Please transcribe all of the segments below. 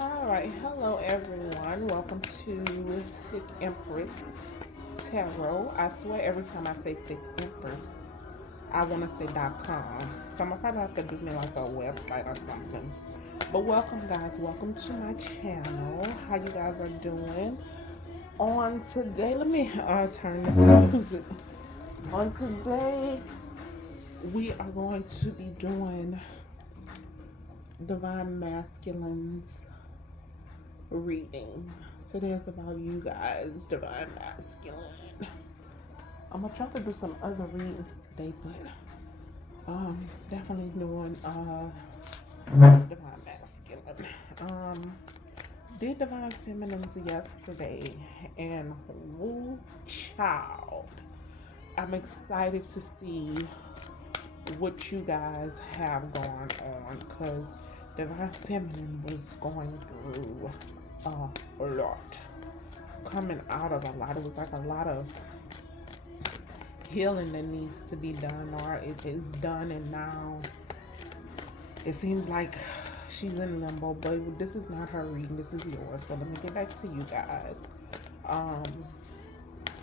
Alright, hello everyone. Welcome to Thick Empress Tarot. I swear every time I say Thick Empress, I want to say .com. So I'm gonna probably have to do me like a website or something. But welcome guys, welcome to my channel. How you guys are doing? On today, let me turn this music. On today, we are going to be doing Divine Masculines reading. Today is about you guys, Divine Masculine. I'm gonna try to do some other readings today, but definitely doing Divine Masculine. Um did Divine Feminines yesterday, and woo child. I'm excited to see what you guys have going on because Divine Feminine was going through a lot, coming out of a lot. It was like a lot of healing that needs to be done, or it is done, and now it seems like she's in limbo. But this is not her reading, this is yours. So let me get back to you guys. Um,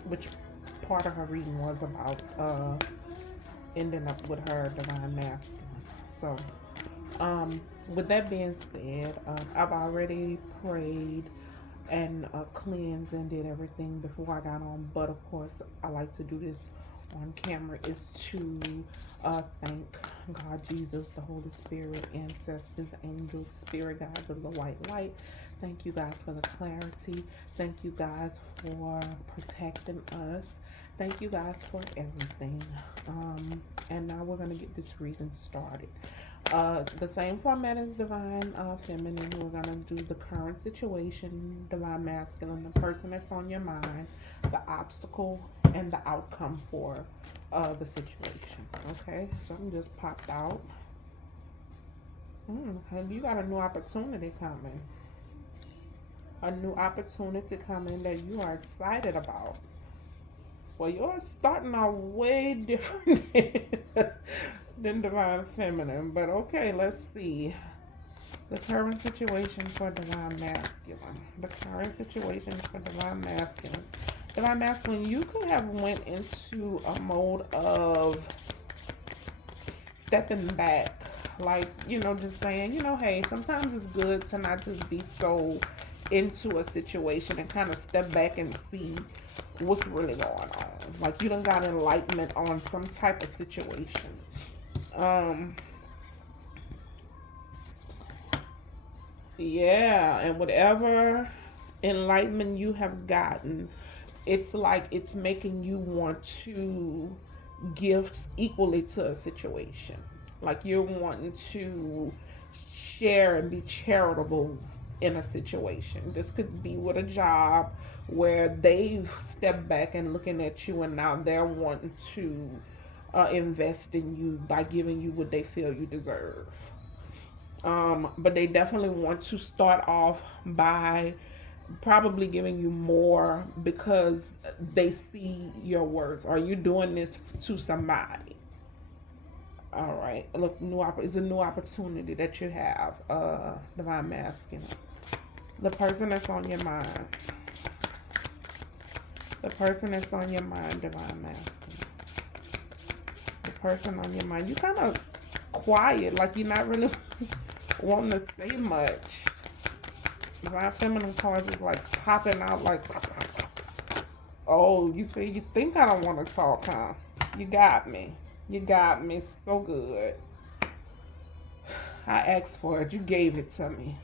which part of her reading was about ending up with her divine masculine. So with that being said, I've already prayed and cleansed and did everything before I got on. But of course, I like to do this on camera is to thank God, Jesus, the Holy Spirit, ancestors, angels, spirit guides of the white light. Thank you guys for the clarity. Thank you guys for protecting us. Thank you guys for everything. And now we're going to get this reading started. The same format as Divine Feminine. We're going to do the current situation, Divine Masculine, the person that's on your mind, the obstacle, and the outcome for the situation. Okay, so I'm just popped out. And you got a new opportunity coming. A new opportunity coming that you are excited about. Well, you're starting out way different than Divine Feminine. But okay, let's see. The current situation for Divine Masculine. The current situation for Divine Masculine. Divine Masculine, you could have went into a mode of stepping back. Like, just saying, hey, sometimes it's good to not just be so into a situation and kind of step back and see what's really going on. Like, you done got enlightenment on some type of situation. Yeah, and whatever enlightenment you have gotten, it's like it's making you want to give equally to a situation. Like you're wanting to share and be charitable in a situation. This could be with a job where they've stepped back and looking at you, and now they're wanting to invest in you by giving you what they feel you deserve. But they definitely want to start off by probably giving you more because they see your worth. Are you doing this to somebody? All right. Look, it's a new opportunity that you have. Divine Masculine. The person that's on your mind. The person that's on your mind, Divine Masculine. The person on your mind. You kind of quiet, like you're not really wanting to say much. Divine Feminine cards is like popping out like, oh, you say you think I don't want to talk, huh? You got me. You got me so good. I asked for it. You gave it to me.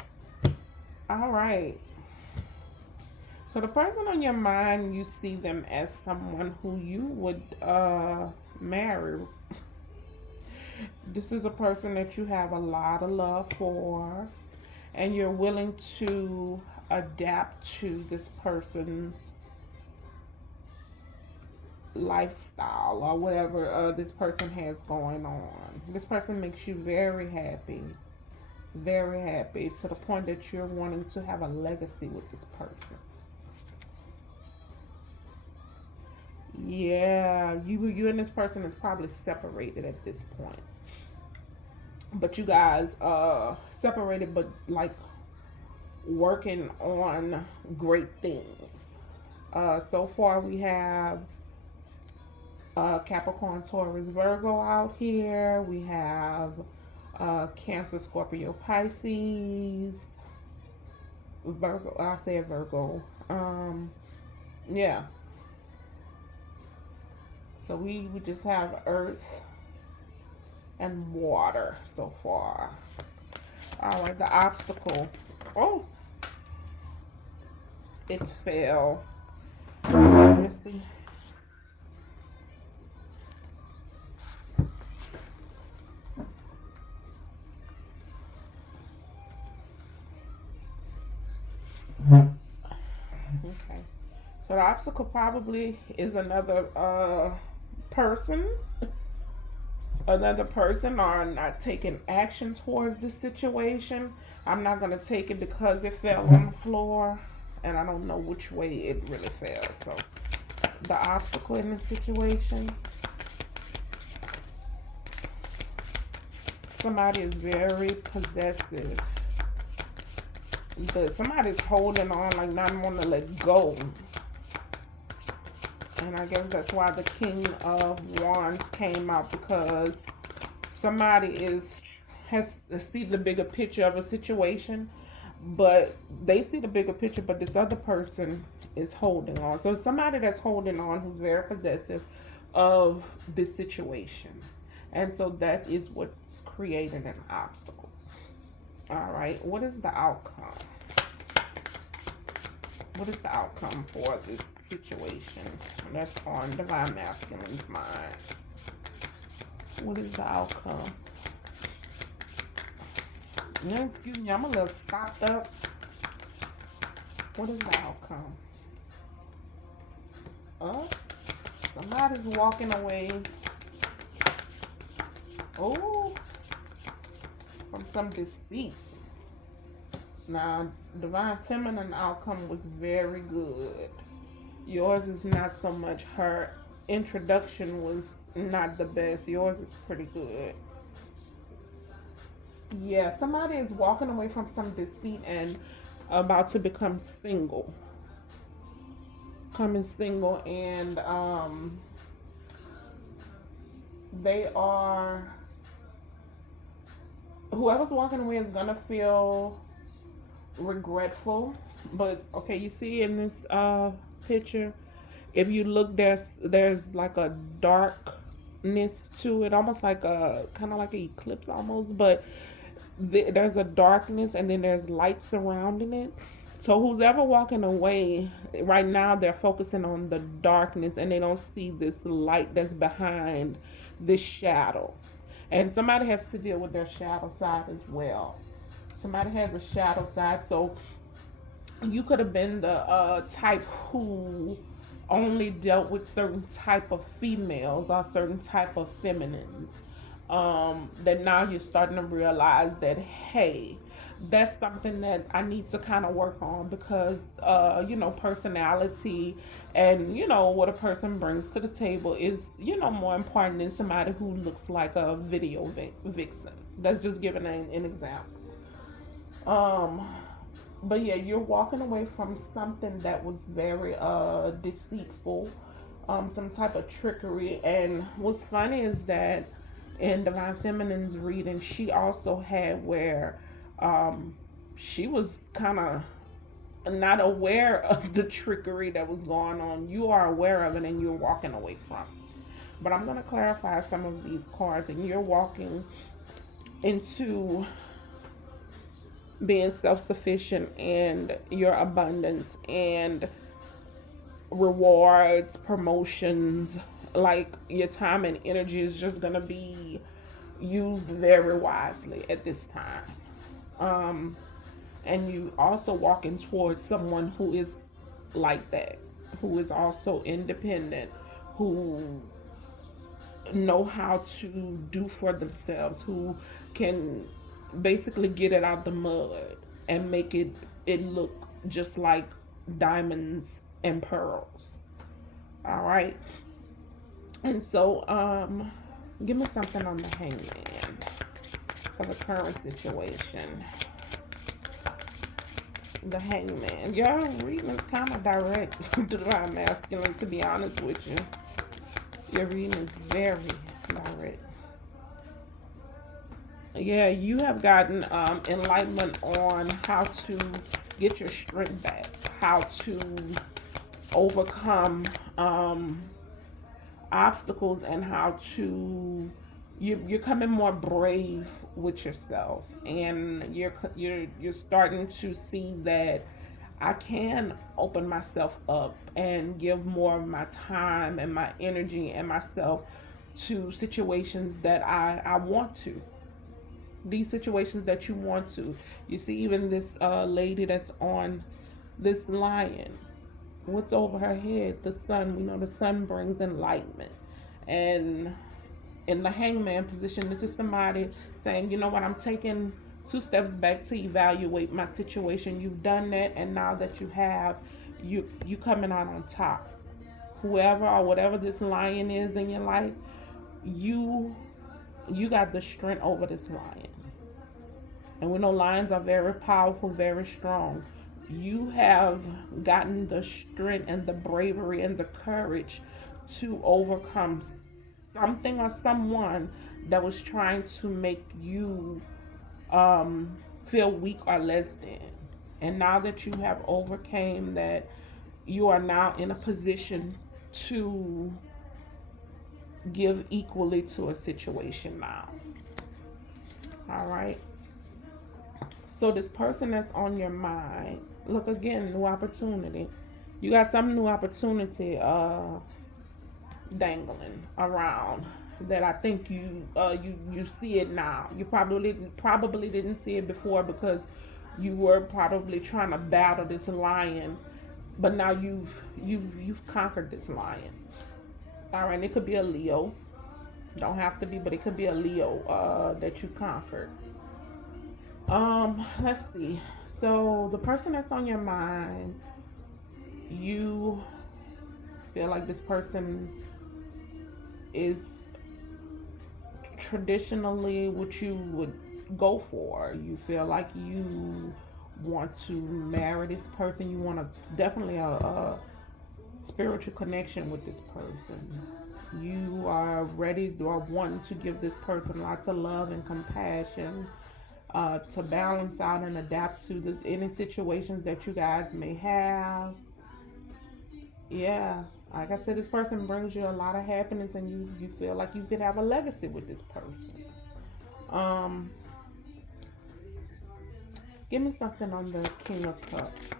All right. So the person on your mind, you see them as someone who you would marry. This is a person that you have a lot of love for, and you're willing to adapt to this person's lifestyle or whatever this person has going on. This person makes you very happy to the point that you're wanting to have a legacy with this person. Yeah, you and this person is probably separated at this point, but you guys separated, but like working on great things. So far we have Capricorn, Taurus, Virgo out here. We have Cancer, Scorpio, Pisces, Virgo. I say Virgo. Yeah. So we just have Earth and water so far. All right, the obstacle. Oh, it fell. Let me see. Okay. So the obstacle probably is person, another person are not taking action towards the situation. I'm not gonna take it because it fell on the floor, and I don't know which way it really fell. So the obstacle in the situation, somebody is very possessive. But somebody's holding on, like not want to let go. And I guess that's why the King of Wands came out, because somebody has to see the bigger picture of a situation, but they see the bigger picture, but this other person is holding on. So somebody that's holding on who's very possessive of this situation. And so that is what's creating an obstacle. All right, what is the outcome? What is the outcome for this situation that's on Divine Masculine's mind? What is the outcome? No, excuse me, I'm a little stopped up. What is the outcome? Oh, somebody's walking away. Oh, from some deceit. Now, Divine Feminine outcome was very good. Yours is not so much. Her introduction was not the best. Yours is pretty good. Yeah, somebody is walking away from some deceit and about to become single. Coming single, and they are, whoever's walking away is gonna feel regretful. But okay, you see in this picture, if you look, there's like a darkness to it, almost like a kind of like an eclipse almost, but there's a darkness and then there's light surrounding it. So who's ever walking away right now, they're focusing on the darkness and they don't see this light that's behind this shadow. And somebody has to deal with their shadow side as well. Somebody has a shadow side. So you could have been the type who only dealt with certain type of females or certain type of feminines. That now you're starting to realize that, hey, that's something that I need to kind of work on, because personality and what a person brings to the table is more important than somebody who looks like a video vixen. That's just giving an example. um but yeah, you're walking away from something that was very deceitful, some type of trickery. And what's funny is that in Divine Feminine's reading, she also had where she was kind of not aware of the trickery that was going on. You are aware of it and you're walking away from it. But I'm going to clarify some of these cards, and you're walking into being self-sufficient and your abundance and rewards, promotions. Like, your time and energy is just going to be used very wisely at this time. And you also walking towards someone who is like that, who is also independent, who know how to do for themselves, who can basically get it out the mud and make it look just like diamonds and pearls. All right. And so give me something on the Hangman for the current situation. The Hangman. Your reading is kind of direct, Divine Masculine, to be honest with you. Your reading is very direct. Yeah, you have gotten enlightenment on how to get your strength back, how to overcome obstacles, and how to you're coming more brave with yourself, and you're starting to see that I can open myself up and give more of my time and my energy and myself to situations that I want to. These situations that you want to. You see, even this lady that's on this lion, what's over her head? The sun. We know the sun brings enlightenment. And in the hangman position, this is somebody saying, you know what, I'm taking 2 steps back to evaluate my situation. You've done that, and now that you have, you coming out on top. Whoever or whatever this lion is in your life, you you got the strength over this lion. And we know lions are very powerful, very strong. You have gotten the strength and the bravery and the courage to overcome something or someone that was trying to make you feel weak or less than. And now that you have overcame that, you are now in a position to give equally to a situation now. All right. So this person that's on your mind, look again, new opportunity. You got some new opportunity dangling around that I think you see it now. You probably didn't see it before because you were probably trying to battle this lion, but now you've conquered this lion. All right, and it could be a Leo. Don't have to be, but it could be a Leo that you conquered. Let's see. So the person that's on your mind, you feel like this person is traditionally what you would go for. You feel like you want to marry this person. You want to definitely a spiritual connection with this person. You are ready or wanting to give this person lots of love and compassion, to balance out and adapt to any situations that you guys may have. Yeah, like I said, this person brings you a lot of happiness, and you feel like you could have a legacy with this person. Um, Give me something on the King of Cups.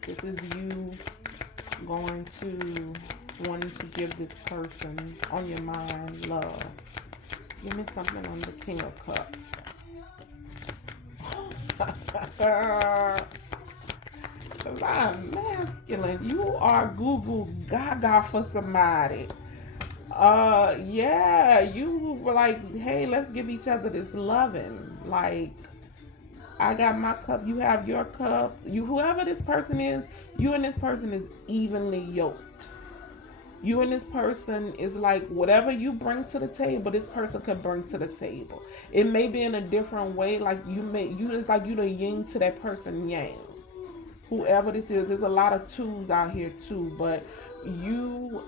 This is you going to wanting to give this person on your mind love. Give me something on the King of Cups. I'm masculine. You are Google Gaga for somebody. Yeah, you were like, hey, let's give each other this loving. Like, I got my cup, you have your cup. You, whoever this person is, you and this person is evenly yoked. You and this person is like whatever you bring to the table, this person could bring to the table. It may be in a different way. Like you it's like you the yin to that person yang. Whoever this is, there's a lot of twos out here too, but you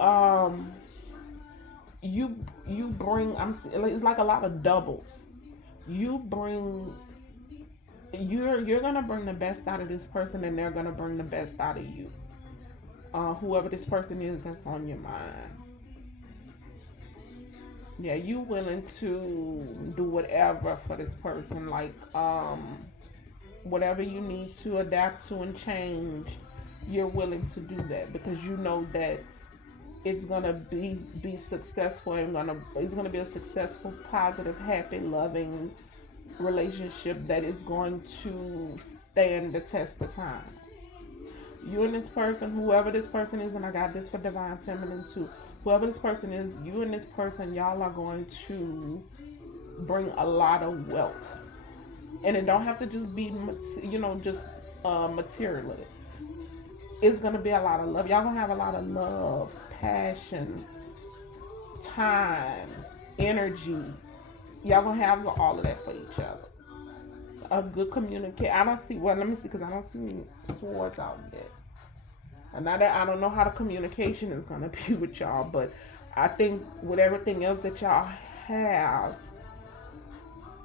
you bring, it's like a lot of doubles. You bring, you're gonna bring the best out of this person, and they're gonna bring the best out of you. Whoever this person is that's on your mind. Yeah, you willing to do whatever for this person, like whatever you need to adapt to and change, you're willing to do that because you know that it's gonna be successful, and it's gonna be a successful, positive, happy, loving relationship that is going to stand the test of time. You and this person, whoever this person is, and I got this for Divine Feminine too. Whoever this person is, you and this person, y'all are going to bring a lot of wealth, and it don't have to just be, just material. It's gonna be a lot of love. Y'all gonna have a lot of love, passion, time, energy. Y'all gonna have all of that for each other. a good communication. I don't see, well, let me see, because I don't see any swords out yet. And now that I don't know how the communication is going to be with y'all, but I think with everything else that y'all have,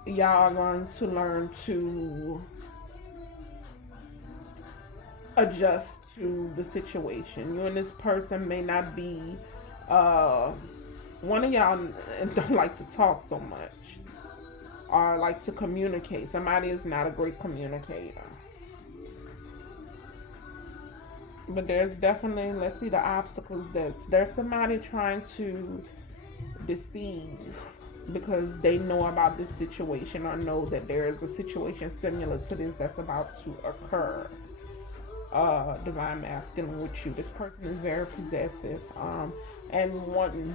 y'all are going to learn to adjust to the situation. You and this person may not be, one of y'all don't like to talk so much or like to communicate. Somebody is not a great communicator. But there's definitely, let's see the obstacles. There's somebody trying to deceive because they know about this situation or know that there is a situation similar to this that's about to occur. Divine masculine with you. This person is very possessive, and wanting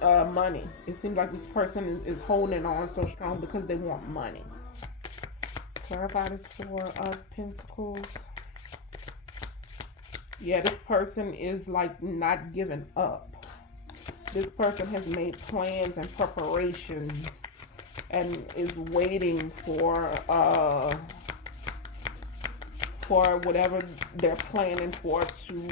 money. It seems like this person is holding on so strong because they want money. Clarify this for Pentacles. Yeah, this person is like not giving up. This person has made plans and preparations and is waiting for whatever they're planning for to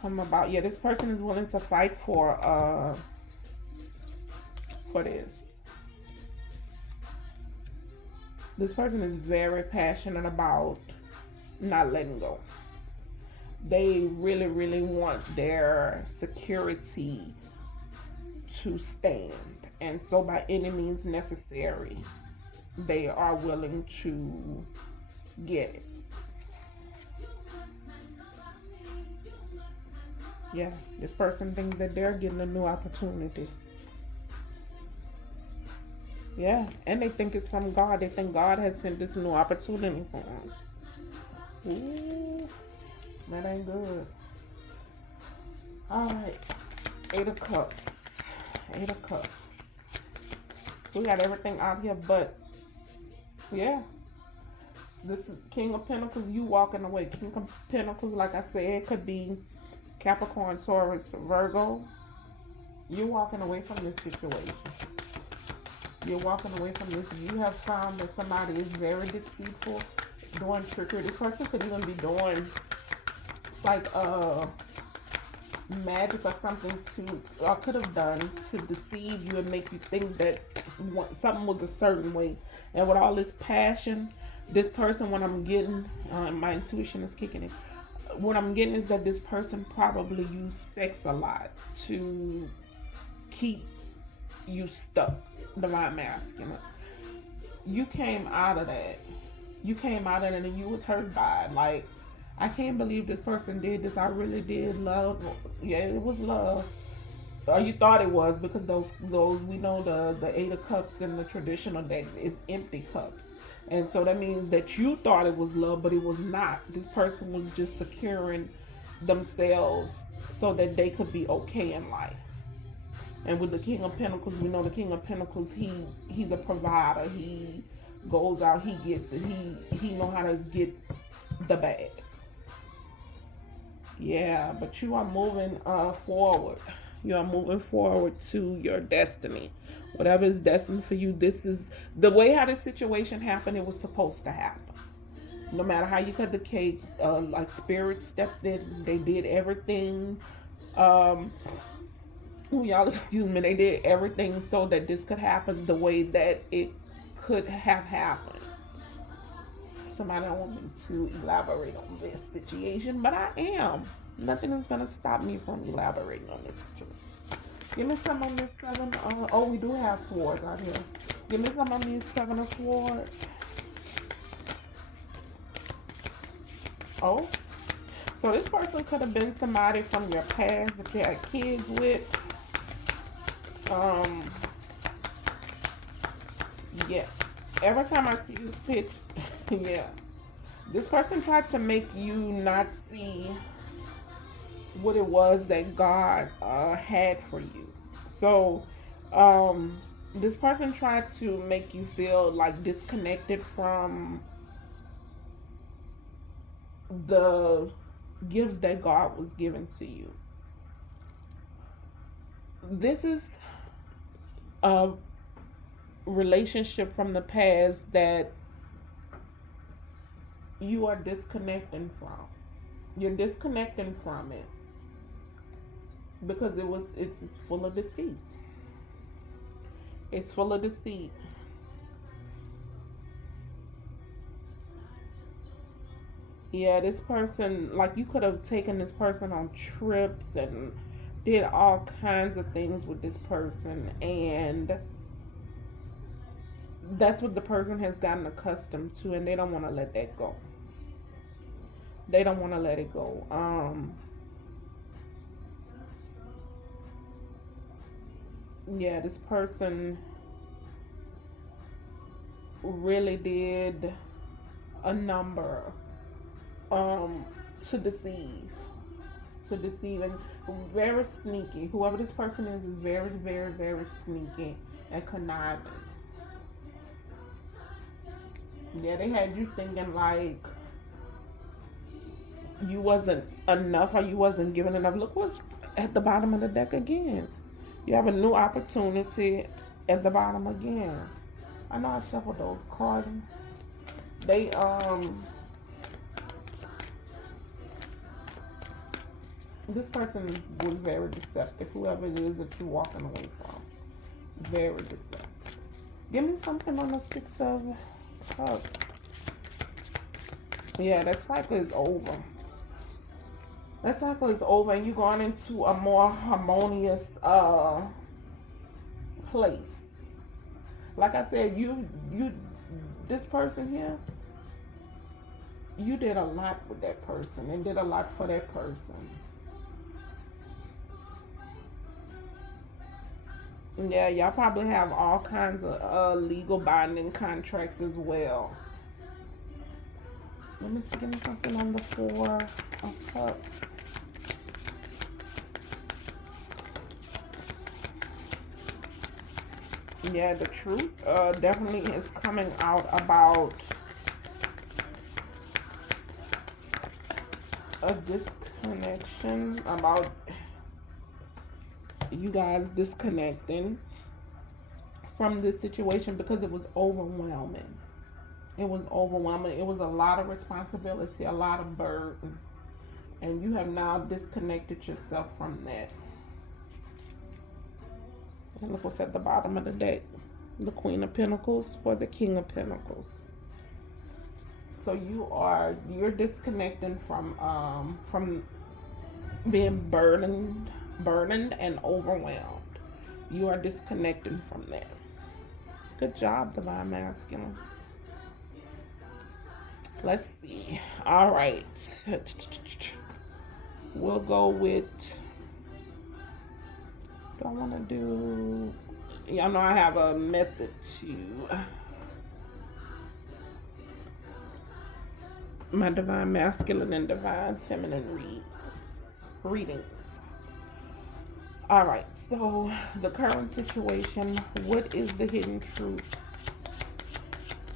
come about. Yeah, this person is willing to fight for this. This person is very passionate about not letting go. They really, really want their security to stand. And so by any means necessary, they are willing to get it. Yeah, this person thinks that they're getting a new opportunity. Yeah, and they think it's from God. They think God has sent this new opportunity for them. Ooh, that ain't good. Alright, 8 of Cups. 8 of Cups. We got everything out here, but yeah. This is King of Pentacles, you walking away. King of Pentacles, like I said, could be Capricorn, Taurus, Virgo. You're walking away from this situation. You're walking away from this. You have found that somebody is very deceitful, doing trickery. This person could even be doing like magic or something or could have done to deceive you and make you think that something was a certain way. And with all this passion, this person, what I'm getting, my intuition is kicking in. What I'm getting is that this person probably used sex a lot to keep you stuck. Divine masculine. You came out of that. You came out of it and you was hurt by it. Like, I can't believe this person did this. I really did love. Yeah, it was love. Or you thought it was, because those we know the 8 of Cups in the traditional deck is empty cups. And so that means that you thought it was love, but it was not. This person was just securing themselves so that they could be okay in life. And with the King of Pentacles, we know the King of Pentacles, he's a provider. He goes out, he gets it. He know how to get the bag. Yeah, but you are moving forward. You are moving forward to your destiny. Whatever is destined for you, this is the way how this situation happened. It was supposed to happen. No matter how you cut the cake, like spirit stepped in, they did everything. Y'all excuse me, they did everything so that this could happen the way that it could have happened. Somebody don't want me to elaborate on this situation, but I am. Nothing is going to stop me from elaborating on this situation. Give me some on this 7. Oh, we do have swords out here. Give me some on these 7 of Swords. Oh. So this person could have been somebody from your past that you had kids with. Yeah. Every time I see this picture, yeah. This person tried to make you not see what it was that God had for you. So, this person tried to make you feel like disconnected from the gifts that God was giving to you. This is relationship from the past that you are disconnecting from. You're disconnecting from it because it's full of deceit. It's full of deceit. Yeah, this person, like, you could have taken this person on trips and did all kinds of things with this person, and that's what the person has gotten accustomed to, and they don't want to let that go. They don't want to let it go. Yeah, this person really did a number um to deceive, and very sneaky. Whoever this person is very, very, very sneaky and conniving. Yeah, they had you thinking like you wasn't enough, or you wasn't giving enough. Look what's at the bottom of the deck again. You have a new opportunity at the bottom again. I know I shuffled those cards. They this person was very deceptive. Whoever it is that you're walking away from, very deceptive. Give me something on the Six of Cups. Yeah, that cycle is over. That cycle is over, and you're going into a more harmonious place. Like I said, you this person here, you did a lot with that person and did a lot for that person. Yeah, y'all probably have all kinds of legal binding contracts as well. Let me see, give me something on the Four of Cups. Yeah, the truth definitely is coming out about a disconnection, about you guys disconnecting from this situation because it was overwhelming. It was overwhelming. It was a lot of responsibility, a lot of burden, and you have now disconnected yourself from that. And look what's at the bottom of the deck. The Queen of Pentacles for the King of Pentacles. So you're disconnecting from being burdened and overwhelmed. You are disconnecting from that. Good job, Divine Masculine. Let's see. All right. We'll go with, do I want to do, y'all know I have a method to my Divine Masculine and Divine Feminine readings. All right, so the current situation, what is the hidden truth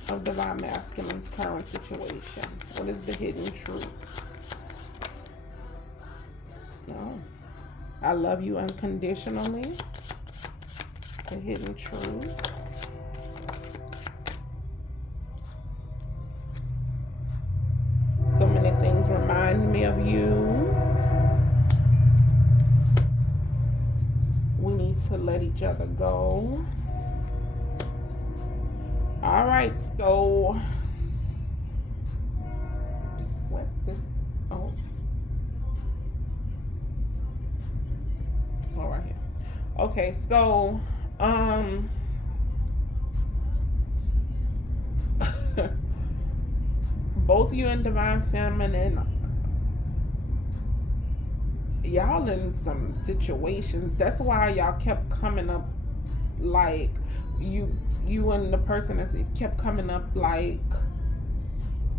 of Divine Masculine's current situation? What is the hidden truth? Oh, I love you unconditionally. The hidden truth. So many things remind me of you. We need to let each other go. All right, so what this? Oh, all right here. Okay, so both you and Divine Feminine, y'all in some situations. That's why y'all kept coming up like you and the person that kept coming up like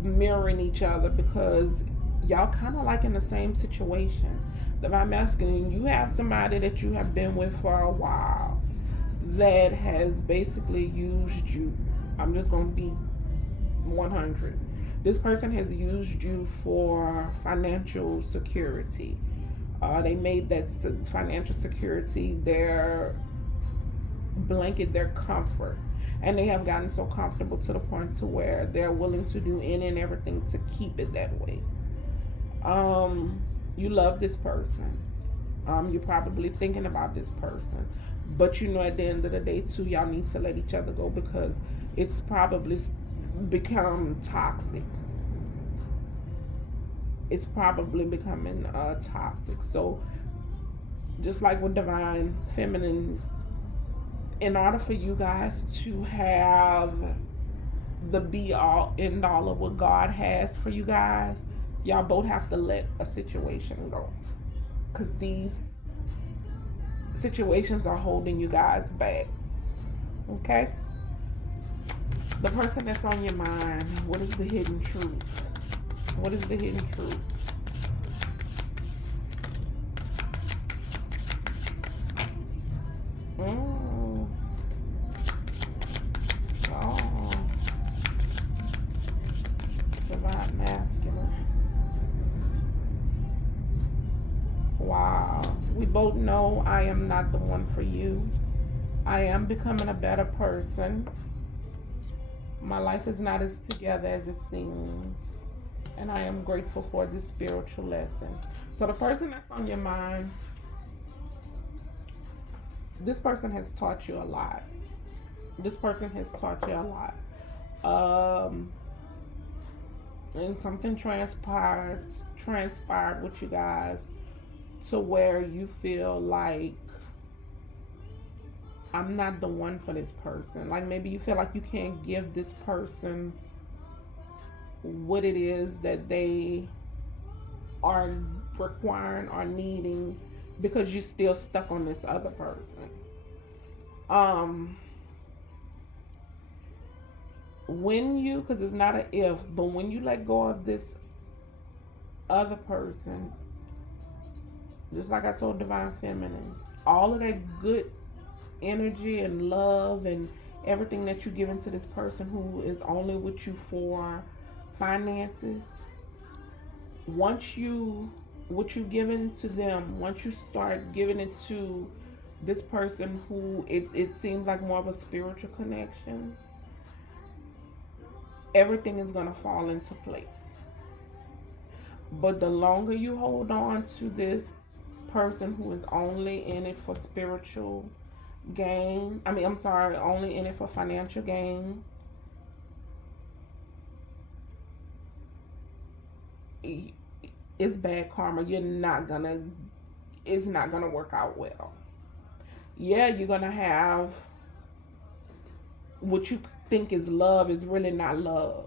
mirroring each other, because y'all kind of like in the same situation. Divine Masculine, you have somebody that you have been with for a while that has basically used you. I'm just going to be 100. This person has used you for financial security. They made that financial security their blanket, their comfort. And they have gotten so comfortable to the point to where they're willing to do any and everything to keep it that way. Um, you love this person. You're probably thinking about this person. But you know, at the end of the day, too, y'all need to let each other go because it's probably become toxic. It's probably becoming toxic. So, just like with divine feminine, in order for you guys to have the be all end all of what God has for you guys, y'all both have to let a situation go. Because these situations are holding you guys back. Okay? The person that's on your mind, what is the hidden truth? What is the hidden truth? Mm. Oh, divine masculine. Wow. We both know I am not the one for you. I am becoming a better person. My life is not as together as it seems. And I am grateful for this spiritual lesson. So, the person that's on your mind, this person has taught you a lot. This person has taught you a lot. Um, and something transpired with you guys to where you feel like I'm not the one for this person. Like maybe you feel like you can't give this person what it is that they are requiring or needing because you're still stuck on this other person. Um when you, because it's not an if, but when you let go of this other person, just like I told Divine Feminine, all of that good energy and love and everything that you give into this person who is only with you for finances, once you, what you given to them, once you start giving it to this person who it seems like more of a spiritual connection, everything is going to fall into place. But the longer you hold on to this person who is only in it for spiritual gain, I'm sorry, only in it for financial gain, it's bad karma. It's not gonna work out well. Yeah, you're gonna have what you think is love is really not love.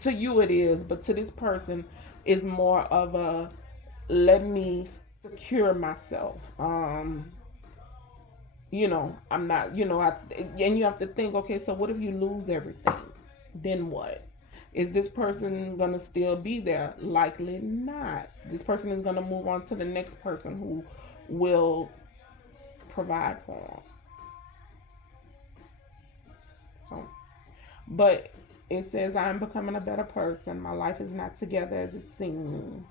To you it is, but to this person is more of a let me secure myself. I'm not, and you have to think, okay, so what if you lose everything? Then what? Is this person gonna still be there? Likely not. This person is gonna move on to the next person who will provide for them. So, but it says, I'm becoming a better person. My life is not together as it seems.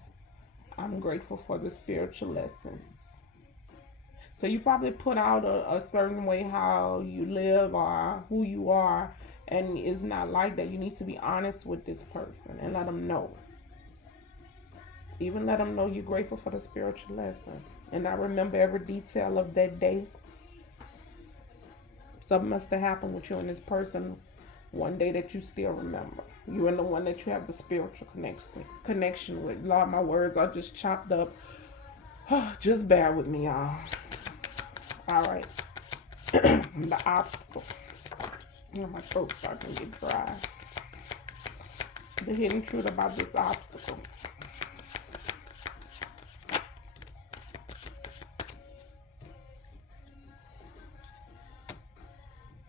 I'm grateful for the spiritual lessons. So you probably put out a certain way how you live or who you are, and it's not like that. You need to be honest with this person and let them know. Even let them know you're grateful for the spiritual lesson. And I remember every detail of that day. Something must have happened with you and this person one day that you still remember. You and the one that you have the spiritual connection with. Lord, my words are just chopped up. Just bear with me, y'all. All right. The obstacle. My throat's starting to get dry. The hidden truth about this obstacle.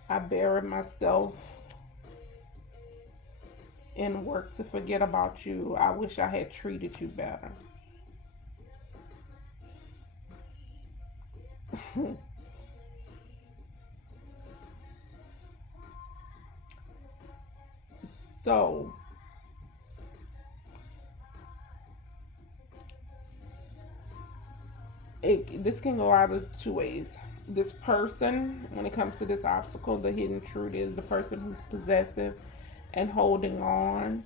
I buried myself in work to forget about you. I wish I had treated you better. So, this can go either two ways. this person, when it comes to this obstacle, the hidden truth is the person who's possessive and holding on,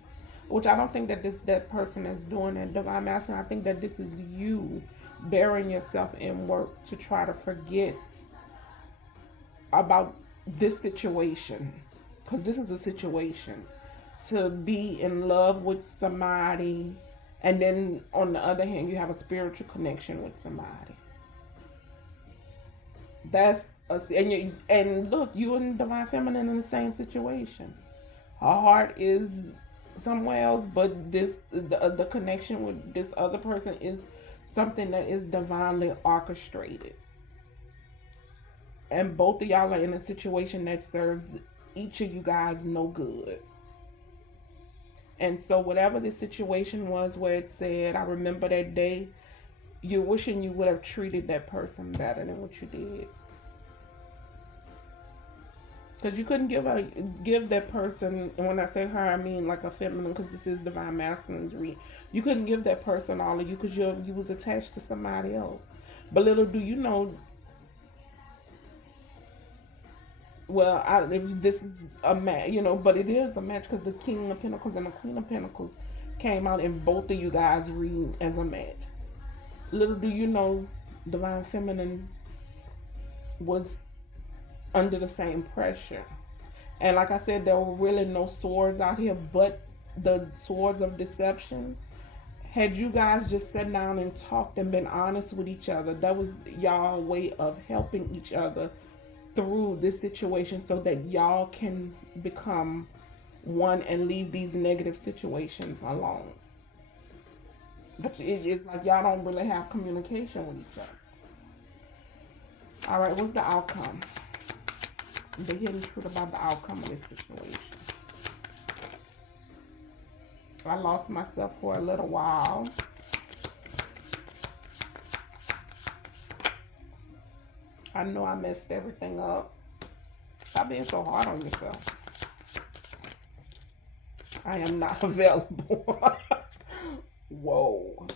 which I don't think that that person is doing it. Divine masculine, I think that this is you burying yourself in work to try to forget about this situation, because this is a situation, to be in love with somebody, and then on the other hand you have a spiritual connection with somebody. That's and look, you and divine feminine in the same situation. Her heart is somewhere else, but the connection with this other person is something that is divinely orchestrated, and both of y'all are in a situation that serves each of you guys no good. And so whatever the situation was where it said, I remember that day, you're wishing you would have treated that person better than what you did. Because you couldn't give that person, and when I say her, I mean like a feminine, because this is divine masculine's read. You couldn't give that person all of you because you was attached to somebody else. But little do you know, well, this is a match, but it is a match because the King of Pentacles and the Queen of Pentacles came out, and both of you guys read as a match. Little do you know, divine feminine was under the same pressure. And like I said, there were really no swords out here but the swords of deception. Had you guys just sat down and talked and been honest with each other, that was y'all way of helping each other through this situation so that y'all can become one and leave these negative situations alone. But it's like y'all don't really have communication with each other. All right, what's the outcome? The hidden truth about the outcome of this situation. I lost myself for a little while. I know I messed everything up. Stop being so hard on yourself. I am not available. Whoa.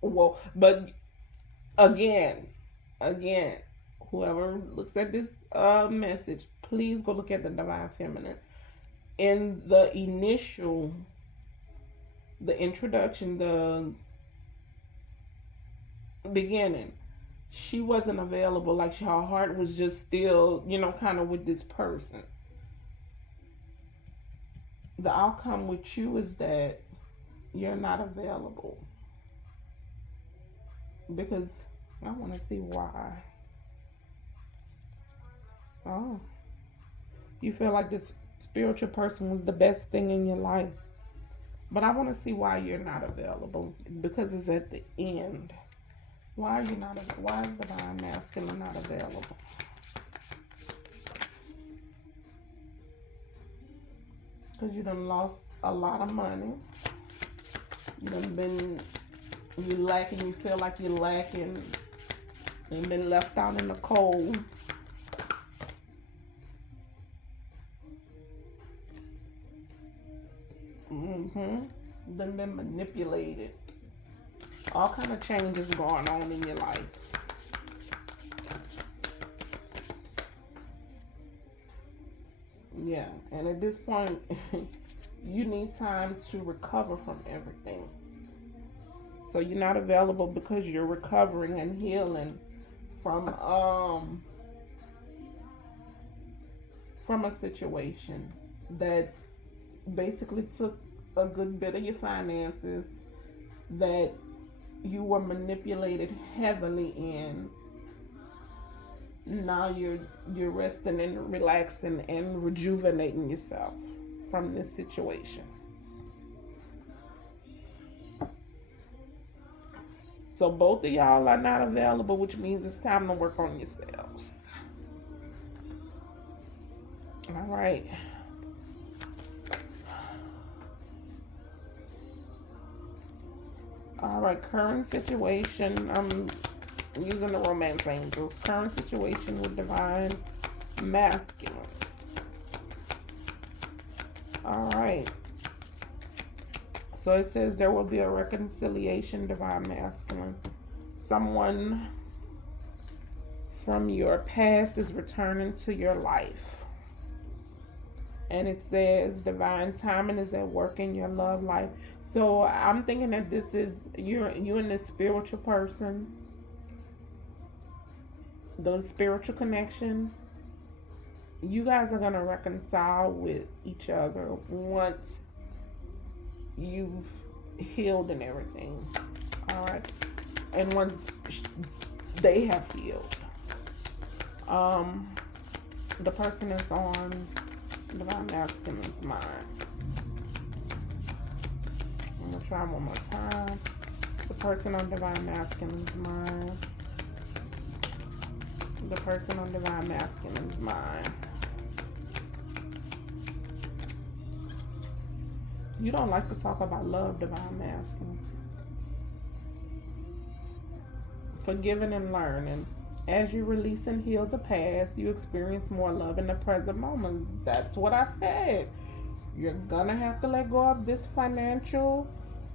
Whoa. But again, whoever looks at this message, please go look at the divine feminine. In the introduction, the beginning, she wasn't available. Like her heart was just still, kind of with this person. The outcome with you is that you're not available. Because I want to see why. Oh. You feel like this spiritual person was the best thing in your life. But I want to see why you're not available. Because it's at the end. Why are you not? Why is the divine masculine not available? Because you done lost a lot of money. You lacking. You feel like you're lacking. You've been left out in the cold. Then been manipulated. All kind of changes going on in your life. Yeah, and at this point, you need time to recover from everything. So you're not available because you're recovering and healing from a situation that basically took a good bit of your finances, that you were manipulated heavily in. Now you're resting and relaxing and rejuvenating yourself from this situation. So both of y'all are not available, which means it's time to work on yourselves. All right. All right, current situation. I'm using the romance angels. Current situation with divine masculine. All right. So it says there will be a reconciliation, divine masculine. Someone from your past is returning to your life. And it says divine timing is at work in your love life. So I'm thinking that this is you and this spiritual person, the spiritual connection. You guys are gonna reconcile with each other once you've healed and everything. All right, and once they have healed, the person that's on divine masculine's mind. I'm gonna try one more time. The person on divine masculine's mind. The person on divine masculine's mind. You don't like to talk about love, divine masculine. Forgiving and learning. As you release and heal the past, you experience more love in the present moment. That's what I said. You're gonna have to let go of this financial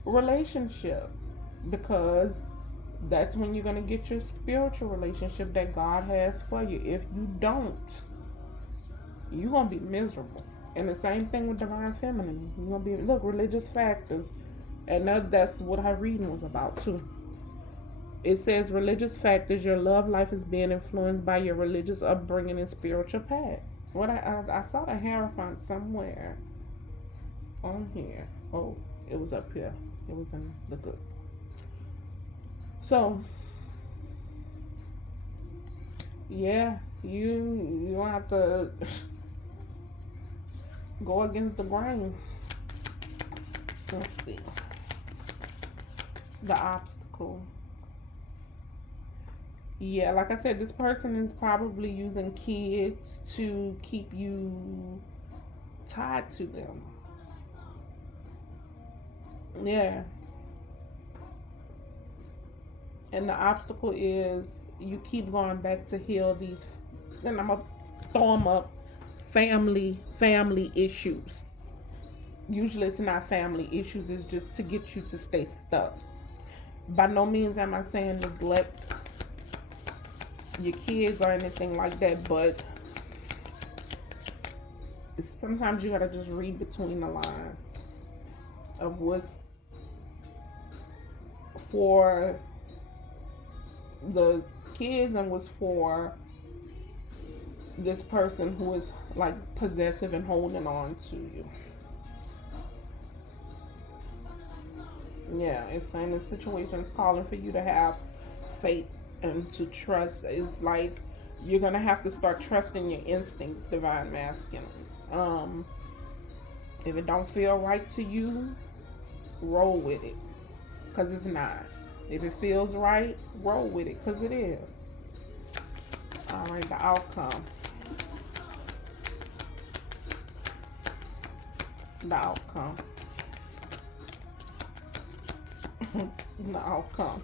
relationship, because that's when you're gonna get your spiritual relationship that God has for you. If you don't, you're gonna be miserable. And the same thing with divine feminine. You're gonna be, look, religious factors, and that's what her reading was about too. It says religious factors. Your love life is being influenced by your religious upbringing and spiritual path. What I saw the Hierophant somewhere on here. Oh, it was up here. It was in the good. So yeah, you don't have to go against the grain. Let's see. The obstacle. Yeah, like I said, this person is probably using kids to keep you tied to them. Yeah. And the obstacle is you keep going back to heal these, and I'm going to throw them up, family issues. Usually it's not family issues, it's just to get you to stay stuck. By no means am I saying neglect your kids or anything like that, but sometimes you gotta just read between the lines of what's for the kids and what's for this person who is like possessive and holding on to you. Yeah, it's saying the situation is calling for you to have faith and to trust. It's like you're gonna have to start trusting your instincts, divine masculine. If it don't feel right to you, roll with it, because it's not. If it feels right, roll with it, because it is. All right, the outcome. The outcome. The outcome.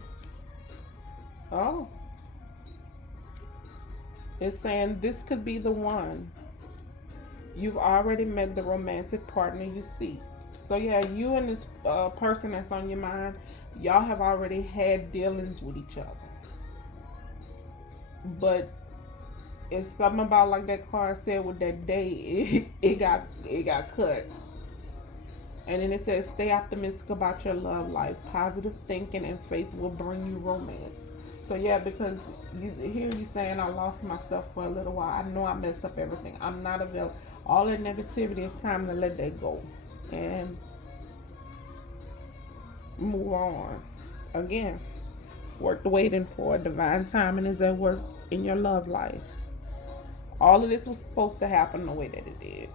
Oh. It's saying this could be the one. You've already met the romantic partner you seek. So yeah, you and this person that's on your mind, y'all have already had dealings with each other. But it's something about, like that card said with that day, it got cut. And then it says, stay optimistic about your love life. Positive thinking and faith will bring you romance. So yeah, because here you saying, I lost myself for a little while. I know I messed up everything. I'm not available. All that negativity, it's time to let that go. And move on. Again, worth waiting for. Divine timing is at work in your love life. All of this was supposed to happen the way that it did.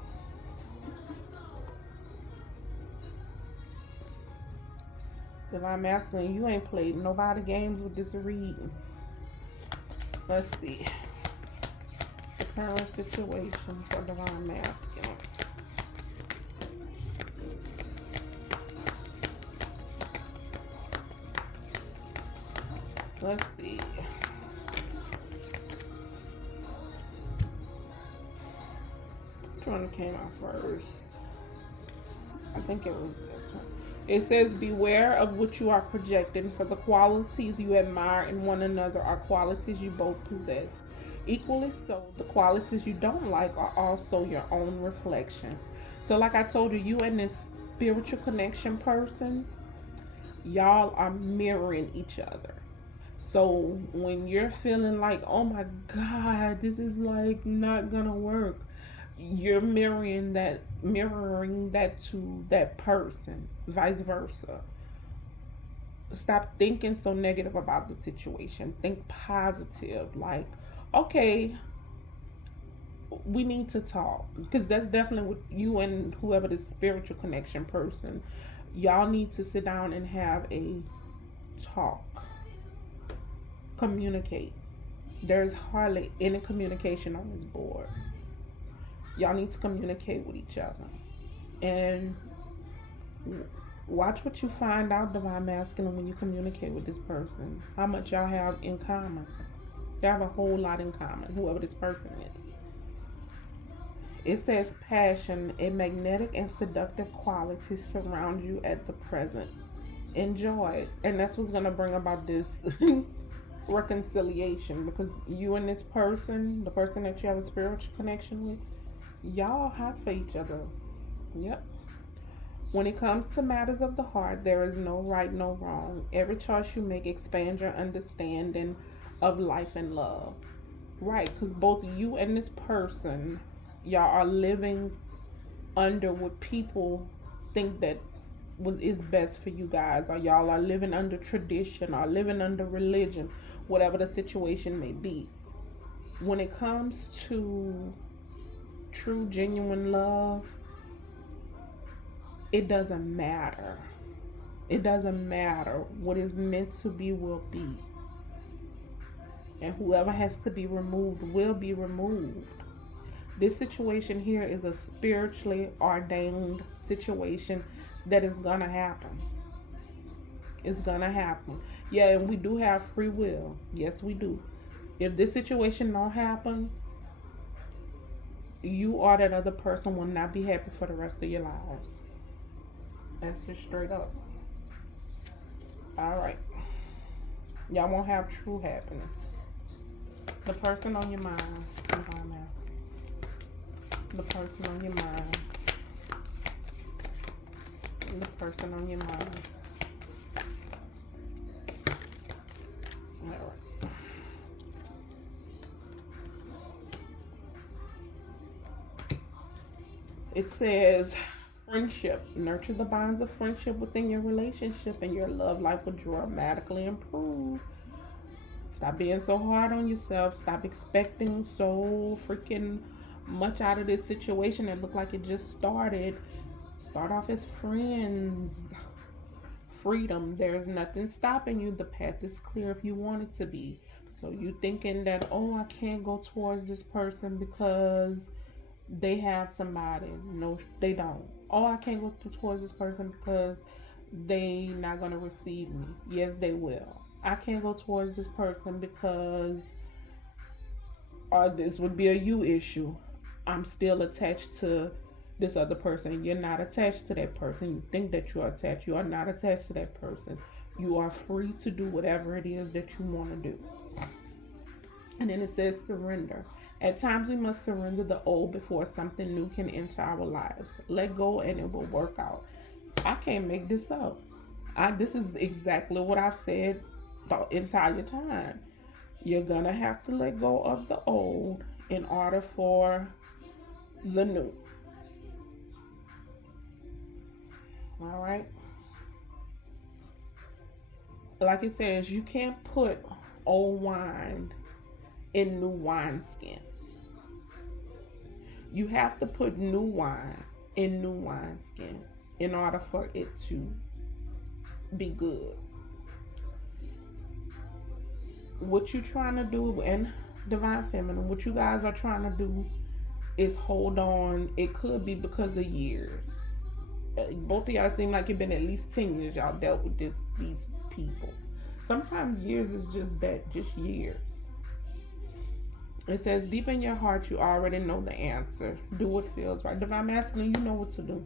Divine masculine, you ain't played nobody games with this reading. Let's see. The current situation for divine masculine. Let's see. Which one came out first? I think it was this one. It says, beware of what you are projecting, for the qualities you admire in one another are qualities you both possess. Equally so, the qualities you don't like are also your own reflection. So, like I told you, you and this spiritual connection person, y'all are mirroring each other. So, when you're feeling like, oh my God, this is like not gonna work, you're mirroring that to that person, vice versa. Stop thinking so negative about the situation. Think positive. Like, okay, we need to talk, because that's definitely what you and whoever the spiritual connection person, y'all need to sit down and have a talk, communicate. There's hardly any communication on this board. Y'all need to communicate with each other and watch what you find out, divine masculine, when you communicate with this person. How much y'all have in common. They have a whole lot in common, whoever this person is. It says passion, a magnetic and seductive quality surround you at the present. Enjoy it. And that's what's going to bring about this reconciliation, because you and this person, the person that you have a spiritual connection with, y'all hot for each other. Yep. When it comes to matters of the heart, there is no right, no wrong. Every choice you make expands your understanding of life and love. Right, because both you and this person, y'all are living under what people think that is best for you guys, or y'all are living under tradition, or living under religion, whatever the situation may be. When it comes to true, genuine love, it doesn't matter. It doesn't matter. What is meant to be will be. And whoever has to be removed will be removed. This situation here is a spiritually ordained situation that is going to happen. It's going to happen. Yeah, and we do have free will. Yes, we do. If this situation don't happen, you or that other person will not be happy for the rest of your lives. That's just straight up. All right. Y'all won't have true happiness. The person on your mind. I'm going to ask. The person on your mind. The person on your mind. All right. It says, friendship. Nurture the bonds of friendship within your relationship, and your love life will dramatically improve. Stop being so hard on yourself. Stop expecting so freaking much out of this situation that look like it just started. Start off as friends. Freedom. There's nothing stopping you. The path is clear if you want it to be. So you thinking that, oh, I can't go towards this person because they have somebody. No, they don't. Oh, I can't go towards this person because they not gonna receive me. Yes, they will. I can't go towards this person because this would be a you issue. I'm still attached to this other person. You're not attached to that person. You think that you are attached. You are not attached to that person. You are free to do whatever it is that you want to do. And then it says surrender. At times we must surrender the old before something new can enter our lives. Let go and it will work out. I can't make this up. This is exactly what I've said the entire time. You're gonna have to let go of the old in order for the new. All right. Like it says, you can't put old wine in new wineskin. You have to put new wine in new wineskin in order for it to be good. What you trying to do, and divine feminine, what you guys are trying to do is hold on. It could be because of years. Both of y'all seem like it's been at least 10 years y'all dealt with these people. Sometimes years is just that, just years. It says, deep in your heart, you already know the answer. Do what feels right. Divine masculine, you know what to do.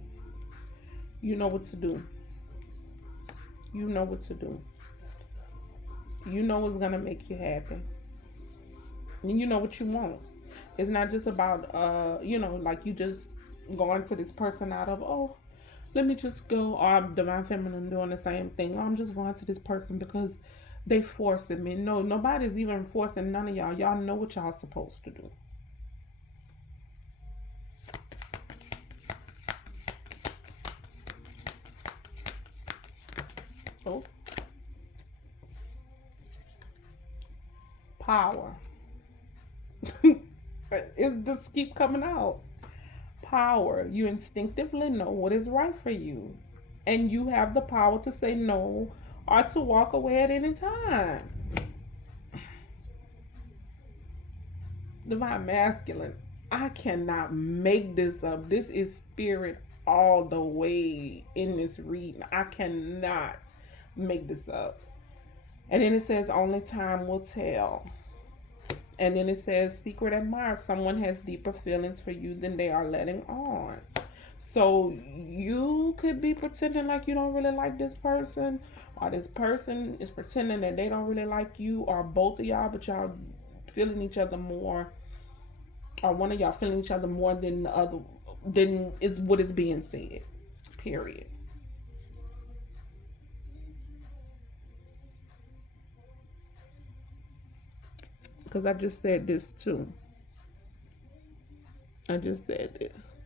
You know what to do. You know what to do. You know what's going to make you happy. And you know what you want. It's not just about like you just going to this person out of, oh, let me just go, or divine feminine doing the same thing. Oh, I'm just going to this person because they forcing me. No, nobody's even forcing none of y'all. Y'all know what y'all supposed to do. Oh, power. It just keep coming out. Power. You instinctively know what is right for you, and you have the power to say no or to walk away at any time. Divine masculine. I cannot make this up. This is spirit all the way in this reading. I cannot make this up. And then it says only time will tell. And then it says secret admirer. Someone has deeper feelings for you than they are letting on. So you could be pretending like you don't really like this person, or this person is pretending that they don't really like you, or both of y'all, but y'all feeling each other more, or one of y'all feeling each other more than the other, than is what is being said. Period. Because I just said this too. I just said this.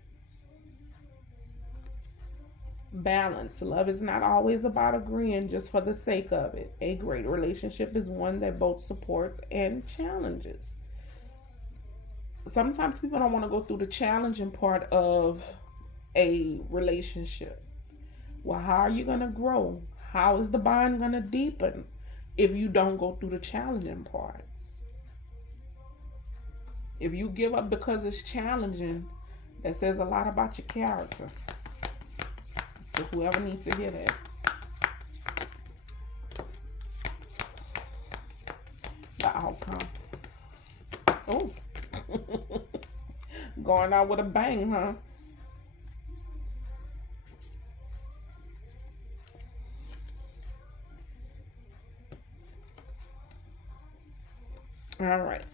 Balance. Love is not always about agreeing just for the sake of it. A great relationship is one that both supports and challenges. Sometimes people don't want to go through the challenging part of a relationship. Well, how are you going to grow? How is the bond going to deepen if you don't go through the challenging parts? If you give up because it's challenging, that says a lot about your character. So whoever needs to hear that. The outcome. Oh. Going out with a bang, huh? All right.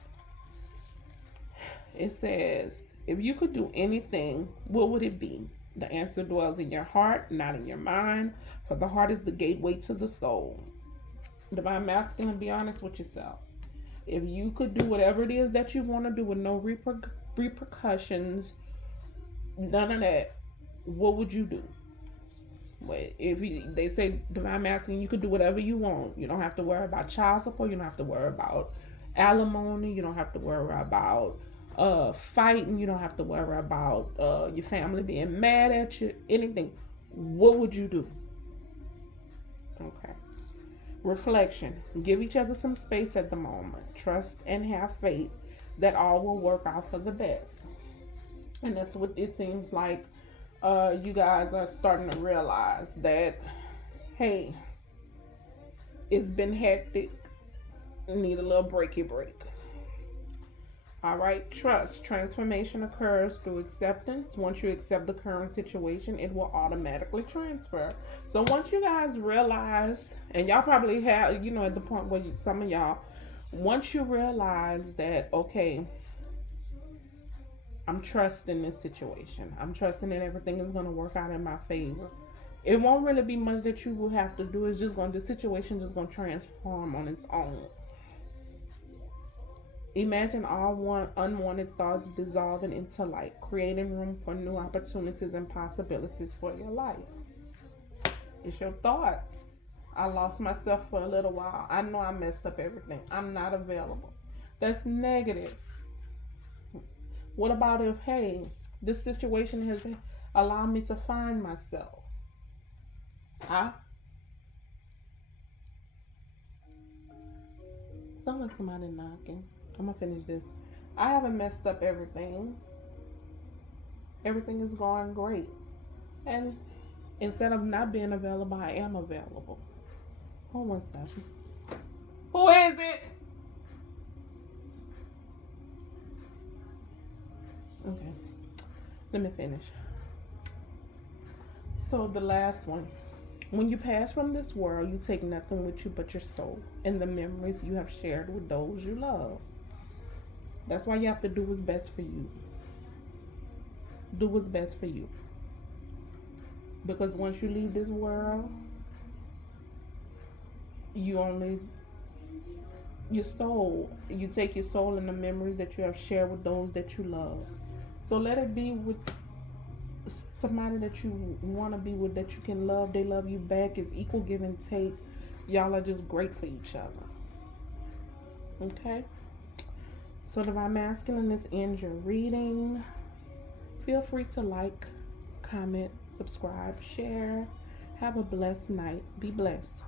It says, if you could do anything, what would it be? The answer dwells in your heart, not in your mind, for the heart is the gateway to the soul. Divine masculine, be honest with yourself. If you could do whatever it is that you want to do with no repercussions, none of that, what would you do? They say divine masculine, you could do whatever you want. You don't have to worry about child support. You don't have to worry about alimony. You don't have to worry about fighting. You don't have to worry about your family being mad at you. Anything. What would you do? Okay. Reflection. Give each other some space at the moment. Trust and have faith that all will work out for the best. And that's what it seems like you guys are starting to realize, that, hey, it's been hectic. Need a little breaky break. All right, trust. Transformation occurs through acceptance. Once you accept the current situation, it will automatically transfer. So once you guys realize, and y'all probably have, at the point where some of y'all, once you realize that, okay, I'm trusting this situation. I'm trusting that everything is going to work out in my favor. It won't really be much that you will have to do. It's just the situation just going to transform on its own. Imagine all unwanted thoughts dissolving into light, creating room for new opportunities and possibilities for your life. It's your thoughts. I lost myself for a little while. I know I messed up everything. I'm not available. That's negative. What about if, hey, this situation has allowed me to find myself? Huh? Sounds like somebody knocking. I'm gonna finish this. I haven't messed up everything. Everything is going great. And instead of not being available, I am available. Hold 1 second. Who is it? Okay. Let me finish. So the last one. When you pass from this world, you take nothing with you but your soul and the memories you have shared with those you love. That's why you have to do what's best for you. Do what's best for you. Because once you leave this world, you only your soul. You take your soul and the memories that you have shared with those that you love. So let it be with somebody that you want to be with, that you can love. They love you back. It's equal give and take. Y'all are just great for each other. Okay? So Divine Masculine, this ends your reading. Feel free to like, comment, subscribe, share. Have a blessed night. Be blessed.